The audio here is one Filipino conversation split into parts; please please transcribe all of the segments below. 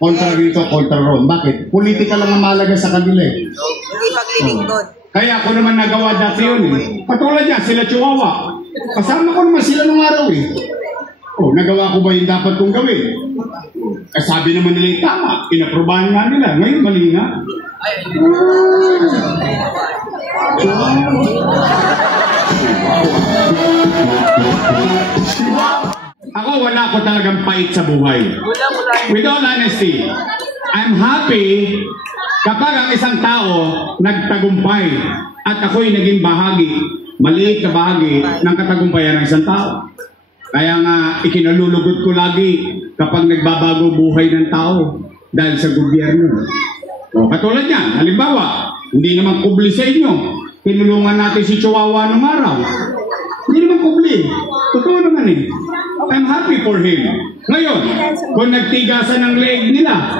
Kontra rito, kontra roon. Bakit? Politika lang ang mahalaga sa kanila eh. Hindi paglilingkod. Kaya ako naman nagawa dati yun eh. Patulad niya, sila Chihuahua. Kasama ko naman sila nung araw eh. Oh, nagawa ko ba yung dapat kong gawin? Eh, sabi naman nila yung tama. Inaprobahan nga nila. Ngayon, mali nga. Ako, wala ko talagang pait sa buhay. With all honesty, I'm happy kapag ang isang tao nagtagumpay at ako'y naging bahagi, maliit na bahagi ng katagumpayan ng isang tao. Kaya nga, ikinalulugod ko lagi kapag nagbabago buhay ng tao dahil sa gobyerno. O, katulad niyan, halimbawa, hindi naman kubli sa inyo. Tinulungan natin si Chihuahua ng araw. Hindi naman kubli. Totoo naman eh. I'm happy for him. Ngayon, kung nagtigasan ng leg nila,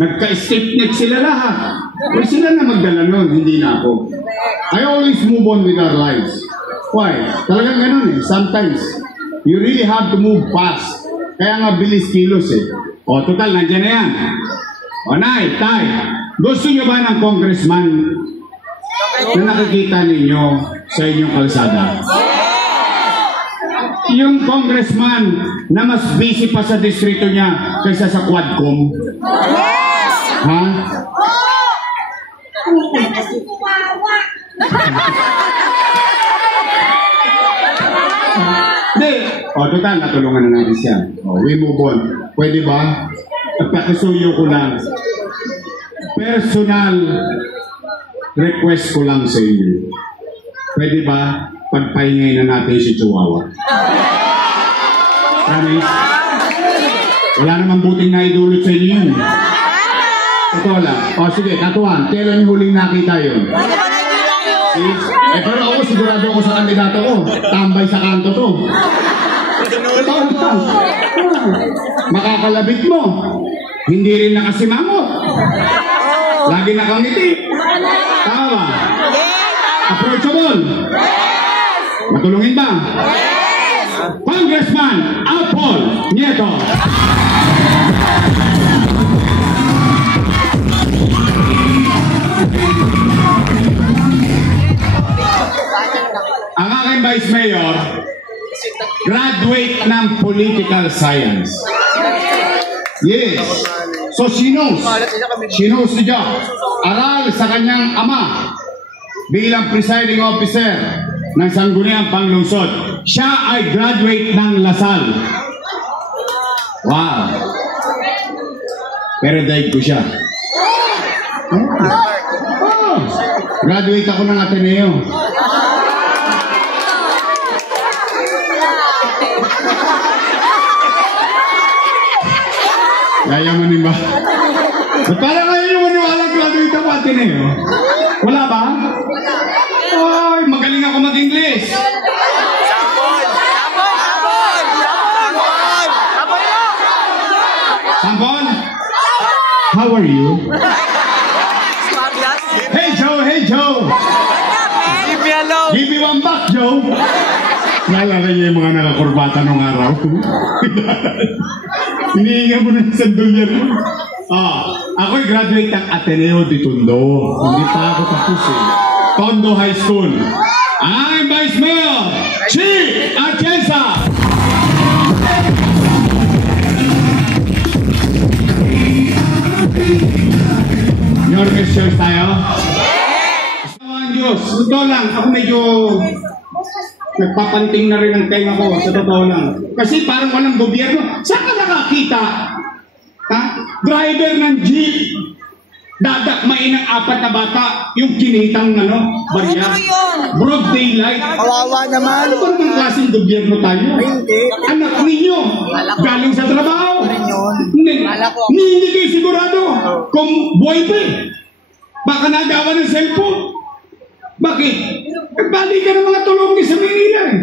nagka-stiff neck sila lahat, o sila na magdala nun, hindi na ako. I always move on with our lives. Why? Talagang ganun eh. Sometimes, you really have to move fast. Kaya nga bilis kilos eh. O, total, nandiyan na yan. O, Nay, Tay, gusto nyo ba ng congressman na nakikita ninyo sa inyong kalsada? Yung congressman na mas busy pa sa distrito niya kaysa sa Quadcom. Ha? Hindi. O, total, natulungan na natin siya. O, we move on. Pwede ba? Pakisuyo ko lang. Personal request ko lang sa inyo. Pwede ba pagpahingay na natin si Chihuahua? Promise? Wala namang buting na idulot sa inyo yun. Totoo lang. O sige, katuan. Kailan yung huling nakita yun? Eh, pero ako sigurado ako sa kandidato ko. Tambay sa kanto to. Totoo lang. Makakalabit mo. Hindi rin nakasimangot. Lagi nakangiti. Tama ba? Approachable? Matulungin ba? Congressman Apol Nieto. Ang aking Vice Mayor, graduate ng political science. Yes. So she knows the job. Aral sa kanyang ama bilang presiding officer ng Sangguniang Panglungsod. Siya ay graduate ng Lasal. Wow. Pero daig ko siya. Oh. Graduate ako ng Ateneo. Yayamanin ba? Ba't parang ngayon yung maniwalang graduate ako Ateneo? Wala ba? Ay, magaling ako mag-English. Sampon? How are you? Hey Joe, hey Joe. Leave me alone. Give me one back, Joe. Naalala niya yung mga nakakurbata nung araw. Hinihinga mo ng $100. Ako'y graduate ng Ateneo de Tondo. Hindi pa ako tapos eh. Tondo High School. I'm Vice Mayor Chi Atienza. Your questions tayo? Yes! Ang Diyos, totoo lang, ako medyo nagpapanting na rin ang tenga ko, sa totoo lang. Kasi parang walang gobyerno. Saan ka nakakita? Ha? Driver ng jeep, dadakmain ng 4 na bata, yung kinitang barya. Broad daylight. Kawawa naman. Ano ba naman klaseng gobyerno tayo? Hindi. Anak ninyo, galing sa trabaho. Hindi kayo sigurado kung buhay pa eh. Baka nagawa ng cellphone. Bakit? Balik ka ng mga tulong sa Manila eh.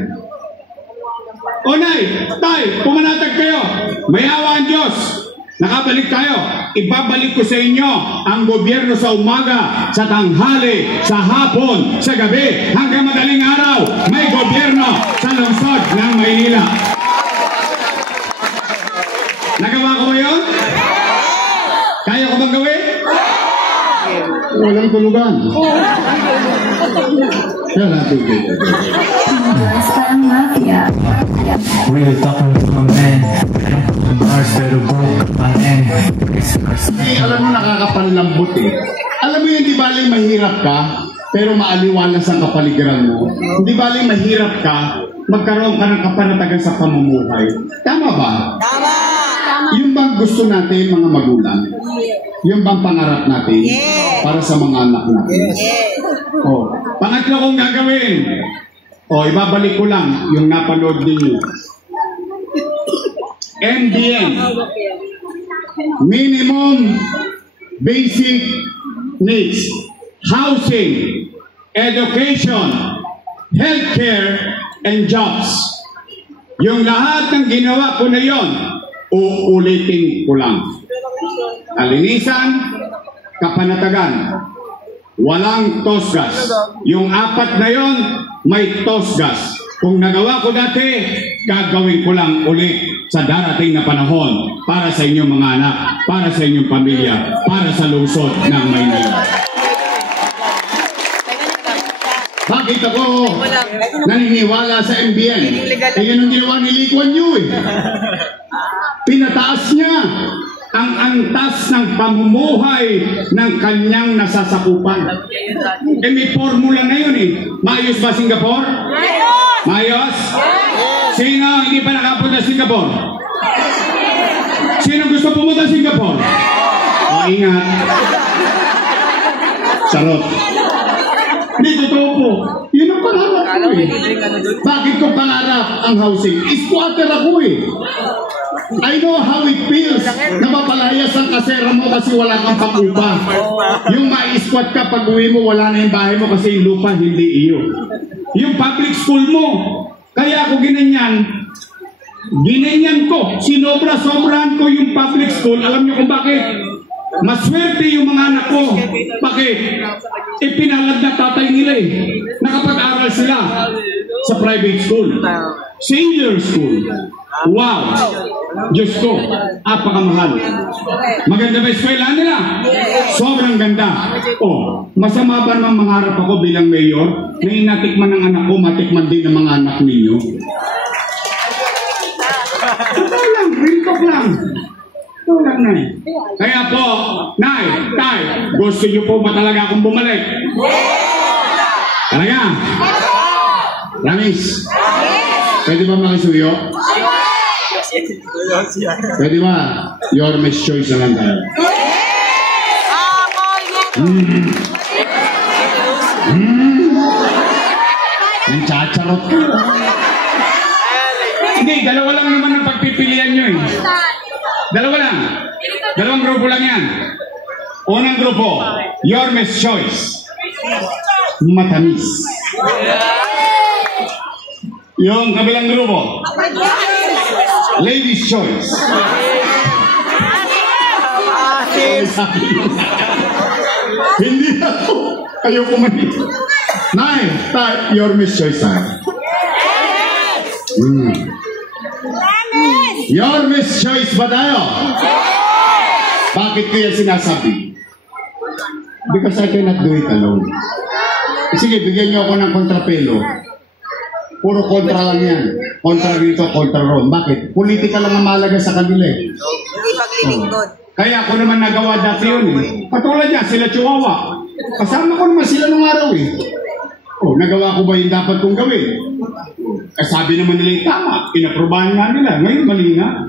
O Nay, Tay, pumanatag kayo. May awa ang Diyos. Nakabalik tayo. Ibabalik ko sa inyo ang gobyerno sa umaga, sa tanghali, sa hapon, sa gabi, hanggang madaling araw. May gobyerno sa lungsod ng Maynila. Nagawa ko ba yun? Walang tulugan. Kaya natin dito. Real talking from men. Mars pero broke pa rin. Alam mo, nakakapanlambot eh. Alam mo yun, di baling mahirap ka, pero maaliwalas ang kapaligiran mo. Hindi baling mahirap ka, magkaroon ka ng kapanatagan sa pamumuhay. Tama ba? Tama! Yung bang gusto natin, mga magulang? Yung bang pangarap natin para sa mga anak natin? Oh, pangatlo kong gagawin. Oh, ibabalik ko lang yung napanood ninyo. MDN. Minimum Basic Needs. Housing, education, healthcare, and jobs. Yung lahat ng ginawa ko na yon, uulitin ko lang. Kalinisan, kapanatagan, walang tosgas. Yung apat na yon, may tosgas. Kung nagawa ko dati, gagawin ko lang ulit sa darating na panahon para sa inyong mga anak, para sa inyong pamilya, para sa lungsod ng Maynila. Bakit ako naniniwala sa MBN? Eh, yun ang ginawa ni Lee Kuan Yew eh. Pinataas niya ang antas ng pamumuhay ng kanyang nasasakupan. Eh, may formula na yun eh. Maayos ba Singapore? Maayos? Sino hindi pa nakapunta sa Singapore? Sino gusto pumunta sa Singapore? O, ingat. Charot. Hindi, totoo po. Yun ang pangarap ko eh. Bakit ko pangarap ang housing? Squatter ako eh. I know how it feels na mapalayas ang kasera mo kasi wala kang pang-upa. Yung ma-squat ka pag uwi mo, wala na yung bahay mo kasi yung lupa hindi iyo. Yung public school mo, kaya ako ginanyan ko. Sinobra-sobrahan ko yung public school. Alam niyo kung bakit? Maswerte yung mga anak ko. Bakit? Ipinalad na tatay nila eh. Nakapag-aral sila sa private school. Sailor school. Wow! Diyos ko, apakamahal. Maganda ba eskwela nila? Sobrang ganda. Oh, masama ba naman mangarap ako bilang mayor na inatikman ng anak ko, matikman din ng mga anak ninyo? Ito lang, real talk lang. Ito lang, Nay. Kaya po, Nay, Tay, gusto niyo po ba talaga akong bumalik? Talaga? Ramis? Pwede ba makisuyo? Pwede ba? Your Miss Choice na lang tayo. Ang chacharot. Hindi, dalawa lang naman ang pagpipilian nyo eh. Dalawa lang. Dalawang grupo lang yan. Unang grupo, Your Miss Choice. Matamis. Yung kabilang grupo, Ladies Choice. Hindi ako. Ayaw kumalit. Nay, Your Miss Choice tayo. Your Miss Choice ba tayo? Bakit ko yan sinasabi? Because I cannot do it alone. Sige, bigyan niyo ako ng kontrapelo. Puro kontra lang yan. Kontra dito, kontra ron. Bakit? Politika lang ang mahalaga sa kanila eh. Hindi paglilingkod. Kaya ako naman nagawa dati yun eh. Patulad niya, sila Chihuahua. Kasama ko naman sila nung araw eh. Oh, nagawa ko ba yung dapat kong gawin? Eh, sabi naman nila yung tama. Inaprobahan nga nila. Ngayon, mali na.